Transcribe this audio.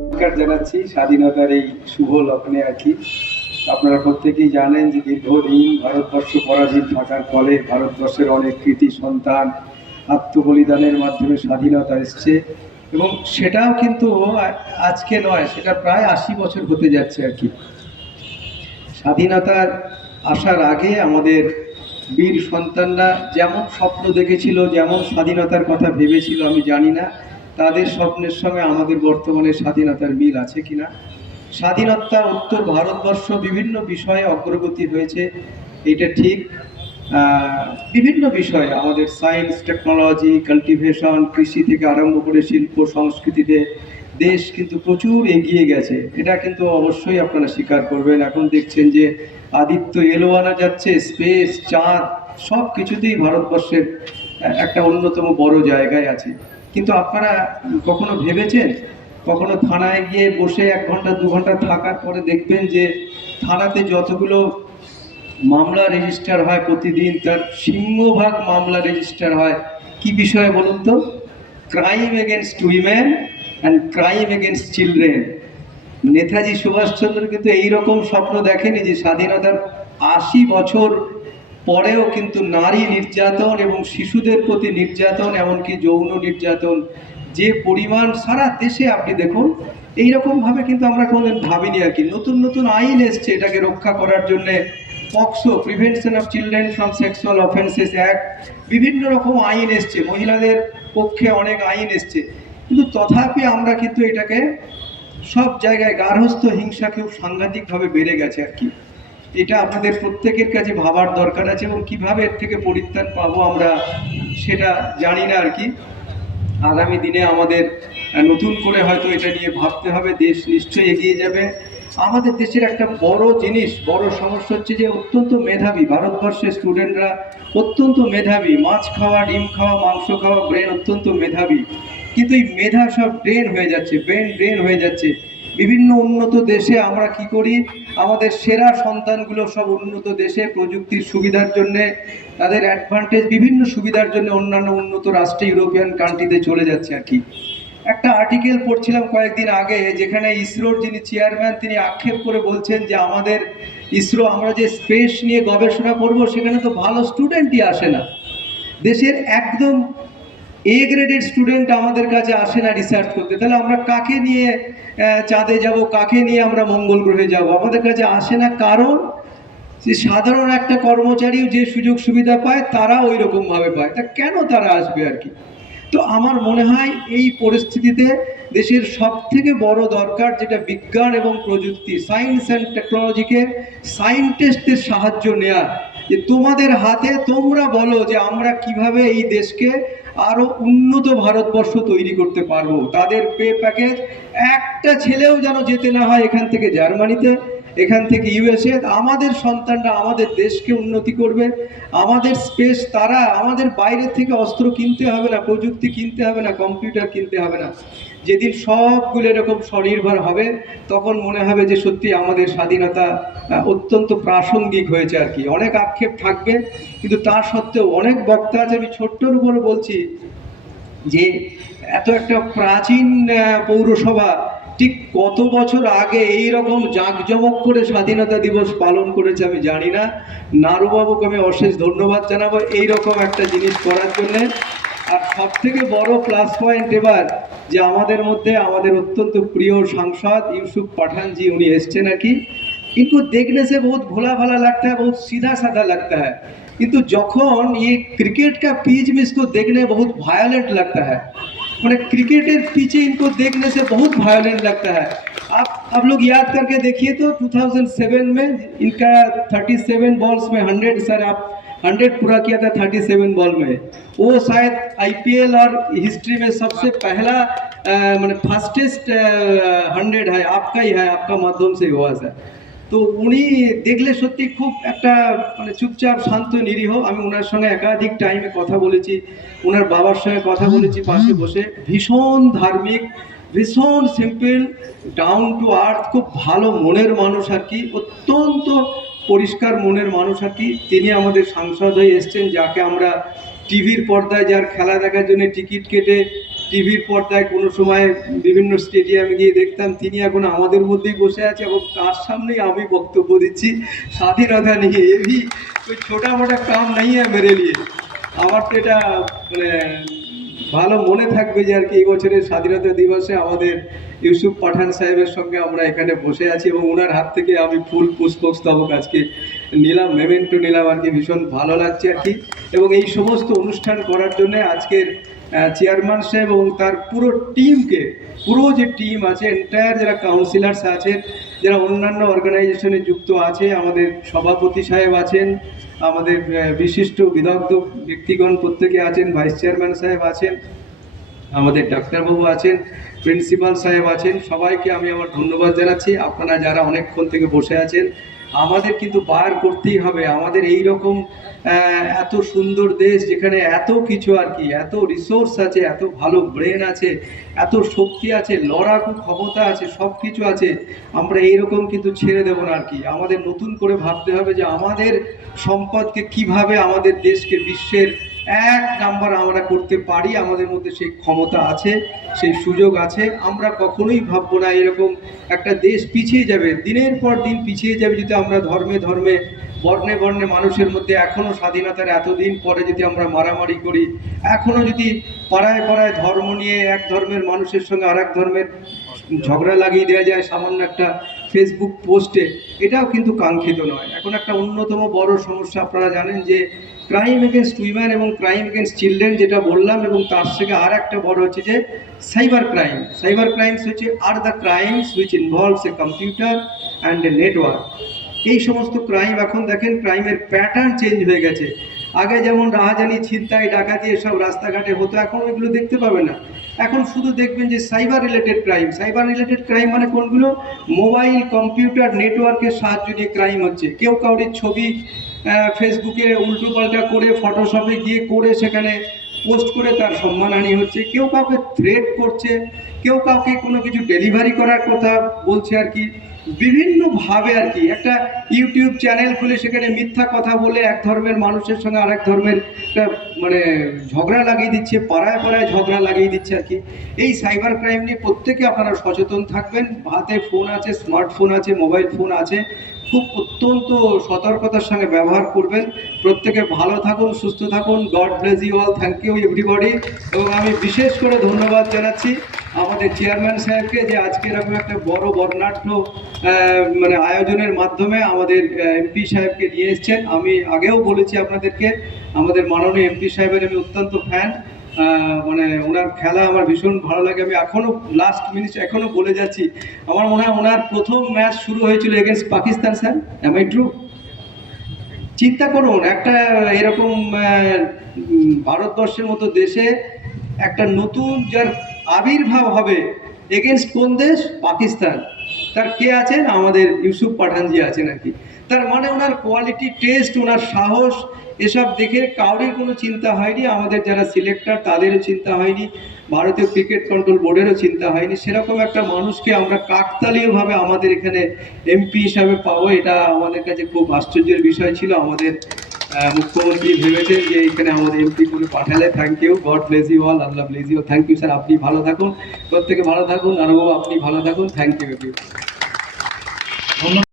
নমস্কার জানাচ্ছি। স্বাধীনতার এই শুভ লগ্নে আর কি আপনারা প্রত্যেকেই জানেন যে দীর্ঘদিন ভারতবর্ষ পরাধীন থাকার ফলে ভারতবর্ষের অনেক কৃতি সন্তান আত্মবলিদানের মাধ্যমে স্বাধীনতা এসছে এবং সেটাও কিন্তু আজকে নয়, সেটা প্রায় আশি বছর হতে যাচ্ছে আর কি। স্বাধীনতার আসার আগে আমাদের বীর সন্তানরা যেমন স্বপ্ন দেখেছিল, যেমন স্বাধীনতার কথা ভেবেছিল, আমি জানি না। তাদের স্বপ্নের সঙ্গে আমাদের বর্তমানে স্বাধীনতার মিল আছে কিনা? স্বাধীনতা উত্তর ভারতবর্ষ বিভিন্ন বিষয়ে অগ্রগতি হয়েছে, এটা ঠিক। বিভিন্ন বিষয়ে আমাদের সায়েন্স টেকনোলজি কাল্টিভেশন কৃষি থেকে আরম্ভ করে শিল্প, সংস্কৃতিতে দেশ কিন্তু প্রচুর এগিয়ে গেছে। এটা কিন্তু অবশ্যই আপনারা স্বীকার করবেন। এখন দেখছেন যে আদিত্য এলো আনা যাচ্ছে স্পেস চাঁদ সব কিছুতেই ভারতবর্ষের একটা অন্যতম বড় জায়গায় আছে। কিন্তু আপনারা কখনো ভেবেছেন? কখনো থানায় গিয়ে বসে এক ঘণ্টা, দু ঘণ্টা থাকার পরে দেখবেন যে থানাতে যতগুলো মামলা রেজিস্টার হয় প্রতিদিন, তার সিংহভাগ মামলা রেজিস্টার হয়। কি বিষয়ে বলুন তো? Crime against women and crime against children. Netaji Subhashchandra কিন্তু এইরকম স্বপ্ন দেখেনি যে স্বাধীনতার আশি বছর পরেও কিন্তু নারী নির্যাতন এবং শিশুদের প্রতি নির্যাতন, এমনকি যৌন নির্যাতন যে পরিমাণ সারা দেশে আপনি দেখুন, এইরকমভাবে কিন্তু আমরা কোনোদিন ভাবিনি আর কি। নতুন নতুন আইন এসছে এটাকে রক্ষা করার জন্যে। POCSO prevention of children from sexual offences act বিভিন্ন রকম আইন এসছে। মহিলাদের পক্ষে অনেক আইন এসছে। কিন্তু তথাপি আমরা কিন্তু এটাকে সব জায়গায় গার্হস্থ্য হিংসা খুব সাংঘাতিকভাবে বেড়ে গেছে আর কি। এটা আমাদের প্রত্যেকের কাছে ভাবার দরকার আছে এবং কীভাবে এর থেকে পরিত্রাণ পাবো আমরা সেটা জানি না আর কি। আগামী দিনে আমাদের নতুন করে হয়তো এটা নিয়ে ভাবতে হবে, দেশ নিশ্চয়ই এগিয়ে যাবে। আমাদের দেশের একটা বড় জিনিস, বড় সমস্যা হচ্ছে যে অত্যন্ত মেধাবী, ভারতবর্ষের স্টুডেন্টরা অত্যন্ত মেধাবী, মাছ খাওয়া, ডিম খাওয়া, মাংস খাওয়া, ব্রেন অত্যন্ত মেধাবী। কিন্তু এই মেধা সব ড্রেন হয়ে যাচ্ছে, ব্রেন ড্রেন হয়ে যাচ্ছে। বিভিন্ন উন্নত দেশে আমরা কি করি? আমাদের সেরা সন্তানগুলো সব উন্নত দেশে প্রযুক্তির সুবিধার জন্যে, তাদের অ্যাডভান্টেজ বিভিন্ন সুবিধার জন্য অন্যান্য উন্নত রাষ্ট্রে, ইউরোপিয়ান কান্ট্রিতে চলে যাচ্ছে আর কি। একটা আর্টিকেল পড়ছিলাম কয়েকদিন আগে, যেখানে ইসরোর যিনি চেয়ারম্যান তিনি আক্ষেপ করে বলছেন যে, আমাদের ইসরো, আমরা যে স্পেস নিয়ে গবেষণা করব, সেখানে তো ভালো স্টুডেন্টই আসে না। দেশের একদম এ গ্রেডের স্টুডেন্ট আমাদের কাছে আসে না রিসার্চ করতে। তাহলে আমরা কাকে নিয়ে চাঁদে যাব, কাকে নিয়ে আমরা মঙ্গল গ্রহে যাব? আমাদের কাছে আসে না কারণ যে সাধারণ একটা কর্মচারীও যে সুযোগ সুবিধা পায়, তারা ওই রকমভাবে পায়। তা কেন তারা আসবে আর কি? তো আমার মনে হয় এই পরিস্থিতিতে দেশের সব থেকে বড় দরকার যেটা বিজ্ঞান এবং প্রযুক্তি সায়েন্স অ্যান্ড টেকনোলজিকে সায়েন্টিস্টদের সাহায্য নেওয়া যে তোমাদের হাতে তোমরা বলো যে আমরা কীভাবে এই দেশকে আরও উন্নত ভারতবর্ষ তৈরি করতে পারব। তাদের পে প্যাকেজ, একটা ছেলেও যেন যেতে না হয় এখান থেকে জার্মানিতে। এখান থেকে ইউএসএ আমাদের সন্তানরা আমাদের দেশকে উন্নতি করবে। আমাদের স্পেস তারা, আমাদের বাইরে থেকে অস্ত্র কিনতে হবে না, প্রযুক্তি কিনতে হবে না কম্পিউটার কিনতে হবে না। যেদিন সবগুলো এরকম স্বনির্ভর হবে, তখন মনে হবে যে সত্যি আমাদের স্বাধীনতা অত্যন্ত প্রাসঙ্গিক হয়েছে আর কি। অনেক আক্ষেপ থাকবে, কিন্তু তা সত্ত্বেও অনেক বক্তা আছে, আমি ছোট্টর উপরে বলছি যে, এত একটা প্রাচীন পৌরসভা ঠিক কত বছর আগে এই রকম জাঁকজমক করে স্বাধীনতা দিবস পালন করেছে আমি জানি না নারুবাবুকে আমি অশেষ ধন্যবাদ জানাবো এই রকম একটা জিনিস করার জন্যে আর সব থেকে বড় প্লাস পয়েন্ট এবার যে আমাদের মধ্যে আমাদের অত্যন্ত প্রিয় সাংসদ ইউসুফ পাঠান জি উনি এসছেন আর কি इनको देखने से बहुत भोला भाला लगता है बहुत सीधा साधा लगता है किंतु যখন ये क्रिकेट का पिच में इसको देखने बहुत वायलेंट लगता है मैंने क्रिकेटर पीछे इनको देखने से बहुत वायलेंट लगता है। आप आप लोग याद करके देखिए तो 2007 में इनका 37 बॉल्स में 100 सर आप 100 पूरा किया था 37 बॉल में। वो शायद आईपीएल और हिस्ट्री में सबसे पहला मैंने फास्टेस्ट हंड्रेड है। आपका ही है, आपका माध्यम से हुआ सर তো উনি দেখলে সত্যি খুব একটা মানে চুপচাপ শান্ত নিরীহ। আমি ওনার সঙ্গে একাধিক টাইমে কথা বলেছি ওনার বাবার সঙ্গে কথা বলেছি পাশে বসে। ভীষণ ধার্মিক ভীষণ সিম্পল ডাউন টু আর্থ খুব ভালো মনের মানুষ আর কি অত্যন্ত পরিষ্কার মনের মানুষ আর কি। তিনি আমাদের সাংসদ হয়ে এসছেন যাকে আমরা টিভির পর্দায় যার খেলা দেখার জন্য টিকিট কেটে টিভির পর্দায় কোনো সময় বিভিন্ন স্টেডিয়ামে গিয়ে দেখতাম, তিনি এখন আমাদের মধ্যেই বসে আছে এবং তার সামনেই আমি বক্তব্য দিচ্ছি স্বাধীনতা নিয়ে এভি ওই ছোটা মোটা কাম নেই মেরে নিয়ে। আমার তো এটা মানে ভালো মনে থাকবে যে আর কি, এই বছরের স্বাধীনতা দিবসে আমাদের ইউসুফ পাঠান সাহেবের সঙ্গে আমরা এখানে বসে আছি এবং ওনার হাত থেকে আমি ফুল পুষ্পস্তবক আজকে নিলাম মেমেন্টো নিলাম আর কি ভীষণ ভালো লাগছে আর কি। এবং এই সমস্ত অনুষ্ঠান করার জন্য আজকের চেয়ারম্যান সাহেব এবং তার পুরো টিমকে পুরো যে টিম আছে এন্টায়ার যারা কাউন্সিলার্স আছেন, যারা অন্যান্য অর্গানাইজেশনে যুক্ত আছে, আমাদের সভাপতি সাহেব আছেন, আমাদের বিশিষ্ট বিদগ্ধ ব্যক্তিগণ প্রত্যেকে আছেন ভাইস চেয়ারম্যান সাহেব আছেন, আমাদের ডাক্তারবাবু আছেন প্রিন্সিপাল সাহেব আছেন, সবাইকে আমি আমার ধন্যবাদ জানাচ্ছি। আপনারা যারা অনেকক্ষণ থেকে বসে আছেন আমাদের কিন্তু বার করতেই হবে। আমাদের এই রকম এত সুন্দর দেশ যেখানে এত কিছু আর কি, এত রিসোর্স আছে, এত ভালো ব্রেন আছে, এত শক্তি আছে, লড়াকু ক্ষমতা আছে সব কিছু আছে, আমরা এইরকম কিন্তু ছেড়ে দেবো না আর কি। আমাদের নতুন করে ভাবতে হবে যে আমাদের সম্পদকে কীভাবে আমাদের দেশকে বিশ্বের এক নাম্বার আমরা করতে পারি, আমাদের মধ্যে সেই ক্ষমতা আছে, সেই সুযোগ আছে। আমরা কখনোই ভাববো না এরকম একটা দেশ পিছিয়ে যাবে। দিনের পর দিন পিছিয়ে যাবে যদি আমরা ধর্মে ধর্মে, বর্ণে বর্ণে মানুষের মধ্যে এখনও স্বাধীনতার এতদিন পরে যদি আমরা মারামারি করি এখনও যদি পাড়ায় পাড়ায় ধর্ম নিয়ে এক ধর্মের মানুষের সঙ্গে আর ধর্মের ঝগড়া লাগিয়ে দেওয়া যায় সামান্য একটা ফেসবুক পোস্টে এটাও কিন্তু কাঙ্ক্ষিত নয়। এখন একটা অন্যতম বড় সমস্যা আপনারা জানেন যে ক্রাইম এগেনস্ট উইমেন এবং ক্রাইম এগেনস্ট চিলড্রেন যেটা বললাম এবং তার থেকে আর একটা বড় হচ্ছে যে সাইবার ক্রাইম সাইবার ক্রাইমস হচ্ছে আর the crimes which involves a computer and a network এই সমস্ত ক্রাইম এখন দেখেন ক্রাইমের প্যাটার্ন চেঞ্জ হয়ে গেছে। আগে যেমন রাহাজানি ছিনতাই, ডাকাতি এসব রাস্তাঘাটে হতো, এখন এগুলো দেখতে পাবে না। এখন শুধু দেখবেন যে cyber related crime cyber related crime মানে কোনগুলো? মোবাইল কম্পিউটার নেটওয়ার্কের সাহায্য দিয়ে ক্রাইম হচ্ছে। কেউ কাউরির ছবি ফেসবুকে উল্টো পাল্টা করে ফটোশপে গিয়ে করে সেখানে পোস্ট করে তার সম্মানহানি হচ্ছে। কেউ কাউকে থ্রেট করছে, কেউ কাউকে কোনো কিছু ডেলিভারি করার কথা বলছে আর কি। বিভিন্নভাবে আর কি। একটা ইউটিউব চ্যানেল খুলে সেখানে মিথ্যা কথা বলে এক ধর্মের মানুষের সঙ্গে আরেক ধর্মের মানে ঝগড়া লাগিয়ে দিচ্ছে, পাড়ায় পাড়ায় ঝগড়া লাগিয়ে দিচ্ছে আর কি। এই সাইবার ক্রাইম নিয়ে প্রত্যেকে আপনারা সচেতন থাকবেন। হাতে ফোন আছে স্মার্টফোন আছে মোবাইল ফোন আছে। খুব অত্যন্ত সতর্কতার সঙ্গে ব্যবহার করবেন। প্রত্যেকে ভালো থাকুন, সুস্থ থাকুন। God bless you all thank you everybody এবং আমি বিশেষ করে ধন্যবাদ জানাচ্ছি। আমাদের চেয়ারম্যান সাহেবকে যে আজকে এরকম একটা বড় বর্ণাঢ্য মানে আয়োজনের মাধ্যমে আমাদের এমপি সাহেবকে নিয়ে এসছেন। আমি আগেও বলেছি আপনাদেরকে, আমাদের মাননীয় এমপি সাহেবের আমি অত্যন্ত ফ্যান মানে ওনার খেলা আমার ভীষণ ভালো লাগে। আমি এখনও লাস্ট মিনিট এখনও বলে যাচ্ছি। আমার মনে হয় ওনার প্রথম ম্যাচ শুরু হয়েছিল against Pakistan sir am I true চিন্তা করুন, একটা এরকম ভারতবর্ষের মতো দেশে একটা নতুন যার আবির্ভাব হবে এগেনস্ট কোন দেশ? পাকিস্তান। তার কে আছেন? আমাদের ইউসুফ পাঠানজি আছেন আর কি। তার মানে ওনার কোয়ালিটি টেস্ট ওনার সাহস, এসব দেখে কাউরির কোনো চিন্তা হয়নি। আমাদের যারা সিলেক্টর তাদেরও চিন্তা হয়নি। ভারতীয় ক্রিকেট কন্ট্রোল বোর্ডেরও চিন্তা হয়নি। সেরকম একটা মানুষকে আমরা কাকতালীয়ভাবে আমাদের এখানে এমপি হিসাবে পাবো, এটা আমাদের কাছে খুব আশ্চর্যের বিষয় ছিল। আমাদের মুখ্যমন্ত্রী ভেবেছেন যে এখানে আমাদের এমপি করে পাঠালে thank you God bless you all Allah bless you thank you sir আপনি ভালো থাকুন, প্রত্যেকে ভালো থাকুন আরও আপনি ভালো থাকুন থ্যাংক ইউ ধন্যবাদ।